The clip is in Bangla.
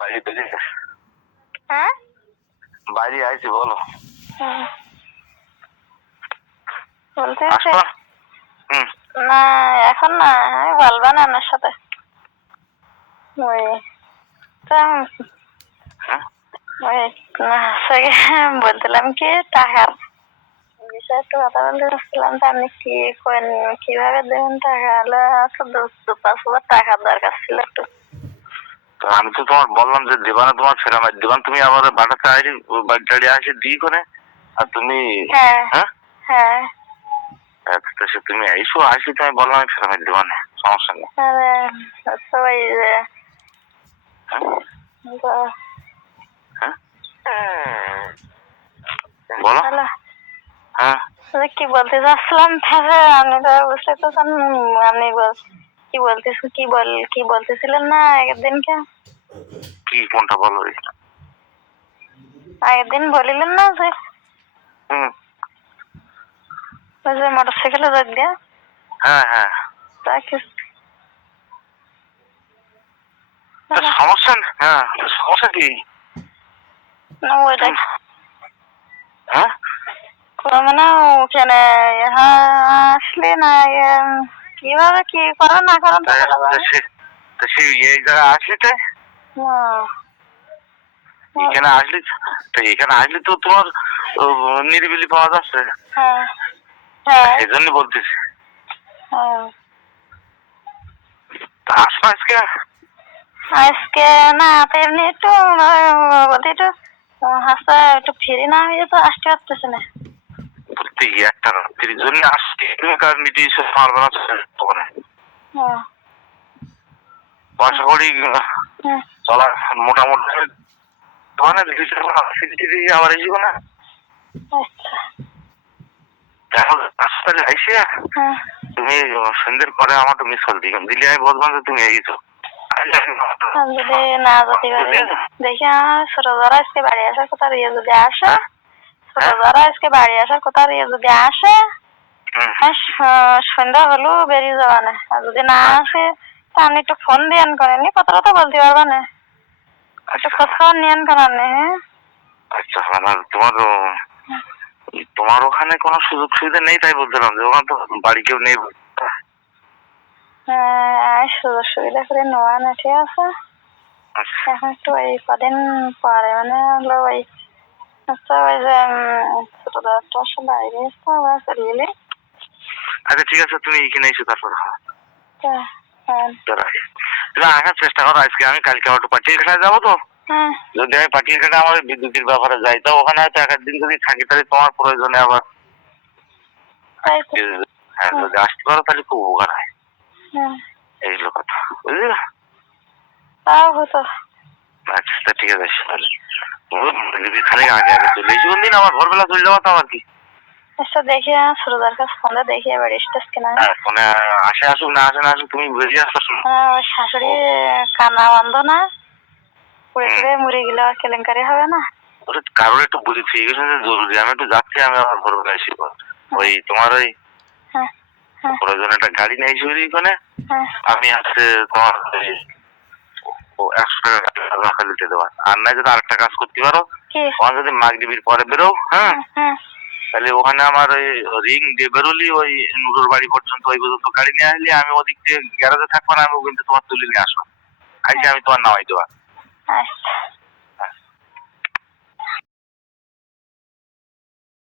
বাইরে বেরিয়ে হ্যাঁ বাইরে আইছি বলো। বলতে আসবা? না এখন না, আমি বলবো না আপনার সাথে। ওই হ্যাঁ ওই বলছিলাম কি টাকার বিষয়ে একটু কথা বলতে চাচ্ছিলাম। তো আপনি কি করেন, কিভাবে দেবেন টাকা? হলে 5,000 টাকার দরকার ছিল একটু। তো আমি তো তোমার বললাম যে দেবানা তোমার ফেরা মার দেবান, তুমি আবার বাটাতে আইডি বাড়ি আসে দিই করে আর তুমি হ্যাঁ হ্যাঁ হ্যাঁ তো সে তুমি আইসো আসি, তুমি বললাম আমি ফেরা মার দেবানে, সমস্যা নেই। সবাই যে হ্যাঁ বলো। হ্যালো, হ্যাঁ কি বলতে চাচ্ছিলাম তাহলে আপনি তো বুঝতে পারছেন। আপনি কি বলতেছিলেন না আগের দিনকে? কি কোনটা বলো? আগের দিন বলিলেন না যে ওই যে মোটরসাইকেলে যোগ দিয়া? হ্যাঁ হ্যাঁ সমস্যা নেই। হ্যাঁ সমস্যা কি? না ওইটা হ্যাঁ মানে ওখানে আসলে না কিভাবে কি করো না করো তো সে এই জায়গায় আসলি তাই এখানে আসলি, তো এখানে আসলি তো তোমার নিরিবিলি পাওয়া যাচ্ছে। হ্যাঁ হ্যাঁ এই জন্য বলতেছি আসবো আজকে। আজকে না, তো এমনি একটু বলতে একটু হাসা একটু ফিরি না হয়ে তো আসতে পারতেছে না। বলতে একটা রাত্রির জন্য আসছি, তুমি কার নিতে পারবে না ওখানে পয়সা করি চলা মোটামুটি দোকানে আবার এসব না এখন রাস্তায় আইসে তুমি সন্ধ্যের পরে আমার তো মিস কল দিলে আমি বললাম যে তুমি এগিয়েছো। যদি না যেতে পারি দেখি ছোট ধরা আজকে বাড়ি আসার কথা ইয়ে যদি আসে, ছোট ধরা আজকে বাড়ি আসার কথা ইয়ে যদি আসে সন্ধ্যা হলেও বেরিয়ে যাওয়া না। আর যদি না আসে তা আপনি একটু ফোন দিয়েন করেন, কথাটা তো বলতে পারবা না, একটু খোঁজ খবর নিয়েন করেন। হ্যাঁ আচ্ছা তোমার তোমার ওখানে কোনো সুযোগ সুবিধা নেই তাই বলছিলাম যে ওখানে তো বাড়ি কেউ নেই। সুযোগ সুবিধা করে নেওয়া না, ঠিক আছে। এখন একটু ওই কদিন পরে মানে হলো ওই ওই যে ছোট দশটা বাইরে এসছে আবার চলে গেলে। আচ্ছা ঠিক আছে, তুমি এখানে এসো তারপর হ্যাঁ তুমি আসার চেষ্টা করো। আজকে আমি কালকে আবার একটু পাটিল ঘাটায় যাবো তো, যদি আমি পাটিল ঘাটে আমার বিদ্যুতের ব্যাপারে যাই তো ওখানে হয়তো এক দিন যদি থাকি তাহলে তোমার প্রয়োজনে আবার হ্যাঁ যদি আসতে পারো তাহলে খুব উপকার হয়। এই হলো কথা, বুঝলি? হতো। আচ্ছা ঠিক আছে, যদি খানিক আগে আগে চলে এসে কোন দিন আমার ভোরবেলা চলে যাবো তো আবার কি। আচ্ছা দেখি ছোটদার কাছে ফোনটা দেখি এবার স্টেজ কিনা ফোনে আসে আসুক না আসে না আসুক তুমি বেরিয়ে আসো। শাশুড়ি কানা বন্ধ না পুড়ে টুড়ে মরে গেলে আর কেলেঙ্কারি হবে না। কারোর একটু বুঝেছি জরুরি, আমি একটু যাচ্ছি, আমি আবার ভোরবেলা এসে ওই তোমার ওই প্রয়োজন একটা গাড়ি নেই শুধু ওখানে আমি আছে তোমার 100 টাকা রাখা দিতে দেওয়া। আর নাই যদি আরেকটা কাজ করতে পারো, ওখানে যদি মাগরিবির পরে বেরো হ্যাঁ তাহলে ওখানে আমার ওই রিং দিয়ে বেরোলি ওই নুরুর বাড়ি পর্যন্ত ওই পর্যন্ত গাড়ি নিয়ে আসলি, আমি ওদিক দিয়ে গ্যারেজে থাকবো না, আমি কিন্তু তোমার তুলে নিয়ে আসবো আইসে আমি তোমার নামাই দেওয়া।